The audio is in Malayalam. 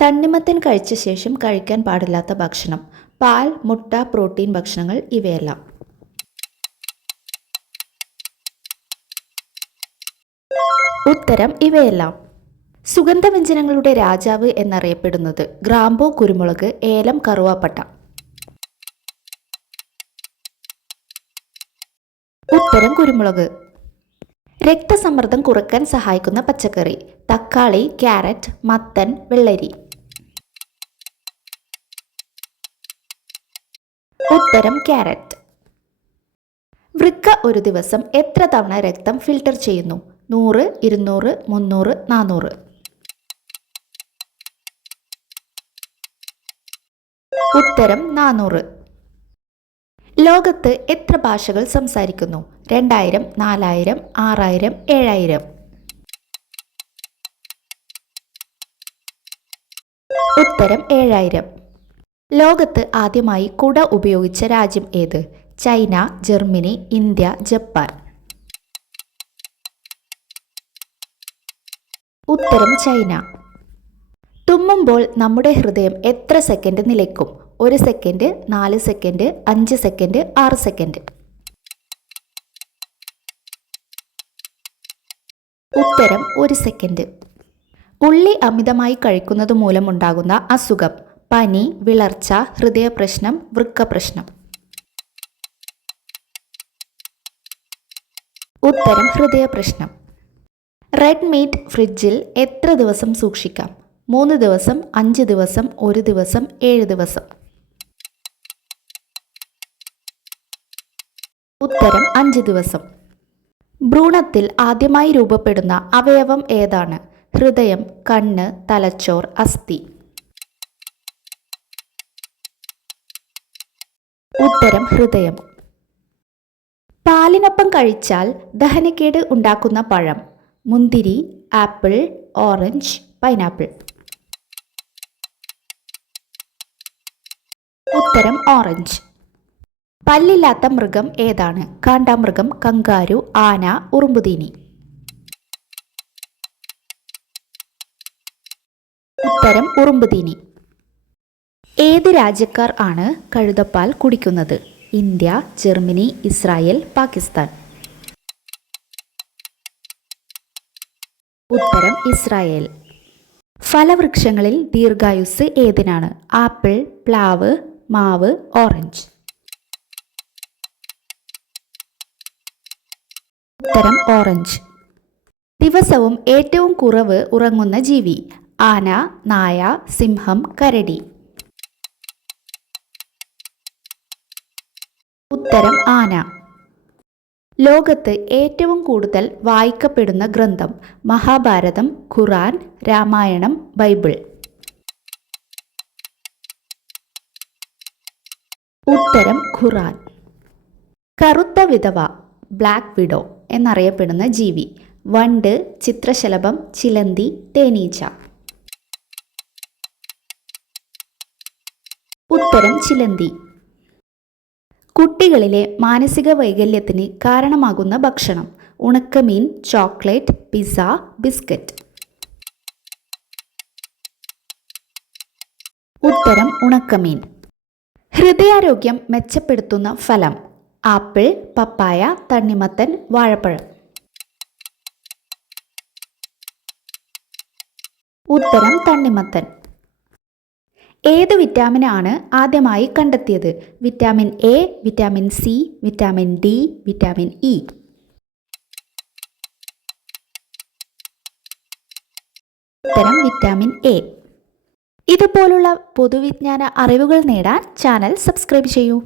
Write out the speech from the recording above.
തണ്ണിമത്തൻ കഴിച്ച ശേഷം കഴിക്കാൻ പാടില്ലാത്ത ഭക്ഷണം: പാൽ, മുട്ട, പ്രോട്ടീൻ ഭക്ഷണങ്ങൾ ഇവയെല്ലാം. ഉത്തരം ഇവയെല്ലാം. സുഗന്ധവ്യഞ്ജനങ്ങളുടെ രാജാവ് എന്നറിയപ്പെടുന്നത്: ഗ്രാമ്പൂ, കുരുമുളക്, ഏലം, കറുവാപ്പട്ട. ഉത്തരം കുരുമുളക്. രക്തസമ്മർദ്ദം കുറയ്ക്കാൻ സഹായിക്കുന്ന പച്ചക്കറി: തക്കാളി, ക്യാരറ്റ്, മത്തൻ, വെള്ളരി. ഉത്തരം ക്യാരറ്റ്. വൃക്ക ഒരു ദിവസം എത്ര തവണ രക്തം ഫിൽട്ടർ ചെയ്യുന്നു? 100, 200, 300, 400. ഉത്തരം 400. ലോകത്ത് എത്ര ഭാഷകൾ സംസാരിക്കുന്നു? 2000, 4000, 6000, 7000. ഉത്തരം 7000. ലോകത്ത് ആദ്യമായി കുട ഉപയോഗിച്ച രാജ്യം ഏത്? China, Germany, India, Japan. ഉത്തരം ചൈന. തുമ്മുമ്പോൾ നമ്മുടെ ഹൃദയം എത്ര സെക്കൻഡ് നിലയ്ക്കും? 1 സെക്കൻഡ്, 4 സെക്കൻഡ്, 5 സെക്കൻഡ്, 6 സെക്കൻഡ്. ഉത്തരം 1 സെക്കൻഡ്. ഉള്ളി അമിതമായി കഴിക്കുന്നത് മൂലമുണ്ടാകുന്ന അസുഖം: പനി, വിളർച്ച, ഹൃദയപ്രശ്നം, വൃക്കപ്രശ്നം. ഉത്തരം ഹൃദയപ്രശ്നം. റെഡ് മീറ്റ് ഫ്രിഡ്ജിൽ എത്ര ദിവസം സൂക്ഷിക്കാം? 3 ദിവസം, 5 ദിവസം, 1 ദിവസം, 7 ദിവസം. ഉത്തരം 5 ദിവസം. ഭ്രൂണത്തിൽ ആദ്യമായി രൂപപ്പെടുന്ന അവയവം ഏതാണ്? ഹൃദയം, കണ്ണ്, തലച്ചോർ, അസ്ഥി. ഉത്തരം ഹൃദയം. പാലിനൊപ്പം കഴിച്ചാൽ ദഹനക്കേട് ഉണ്ടാക്കുന്ന പഴം: മുന്തിരി, ആപ്പിൾ, ഓറഞ്ച്, പൈനാപ്പിൾ. ഉത്തരം ഓറഞ്ച്. പല്ലില്ലാത്ത മൃഗം ഏതാണ്? കാണ്ടാമൃഗം, കങ്കാരു, ആന, ഉറുമ്പുതീനി. ഉത്തരം ഉറുമ്പുതീനി. ഏത് രാജ്യക്കാർ ആണ് കഴുതപ്പാൽ കുടിക്കുന്നത്? India, Germany, Israel, Pakistan. ഉത്തരം ഇസ്രായേൽ. ഫലവൃക്ഷങ്ങളിൽ ദീർഘായുസ് ഏതിനാണ്? ആപ്പിൾ, പ്ലാവ്, മാവ്, ഓറഞ്ച്. ഉത്തരം ഓറഞ്ച്. ദിവസവും ഏറ്റവും കുറവ് ഉറങ്ങുന്ന ജീവി: ആന, നായ, സിംഹം, കരടി. ഉത്തരം ആന. ലോകത്ത് ഏറ്റവും കൂടുതൽ വായിക്കപ്പെടുന്ന ഗ്രന്ഥം: മഹാഭാരതം, ഖുറാൻ, രാമായണം, ബൈബിൾ. ഉത്തരം ഖുറാൻ. കറുത്ത വിധവ, ബ്ലാക്ക് വിഡോ എന്നറിയപ്പെടുന്ന ജീവി: വണ്ട്, ചിത്രശലഭം, ചിലന്തി, തേനീച്ച. ഉത്തരം ചിലന്തി. കുട്ടികളിലെ മാനസിക വൈകല്യത്തിന് കാരണമാകുന്ന ഭക്ഷണം: ഉണക്കമീൻ, ചോക്ലേറ്റ്, പിസ്സ, ബിസ്ക്കറ്റ്. ഉത്തരം ഉണക്കമീൻ. ഹൃദയാരോഗ്യം മെച്ചപ്പെടുത്തുന്ന ഫലം: ആപ്പിൾ, പപ്പായ, തണ്ണിമത്തൻ, വാഴപ്പഴം. ഉത്തരം തണ്ണിമത്തൻ. ഏത് വിറ്റാമിൻ ആണ് ആദ്യമായി കണ്ടെത്തിയത്? Vitamin A, vitamin C, vitamin D, vitamin E. ഉത്തരം വിറ്റാമിൻ എ. ഇതുപോലുള്ള പൊതുവിജ്ഞാന അറിവുകൾ നേടാൻ ചാനൽ സബ്സ്ക്രൈബ് ചെയ്യൂ.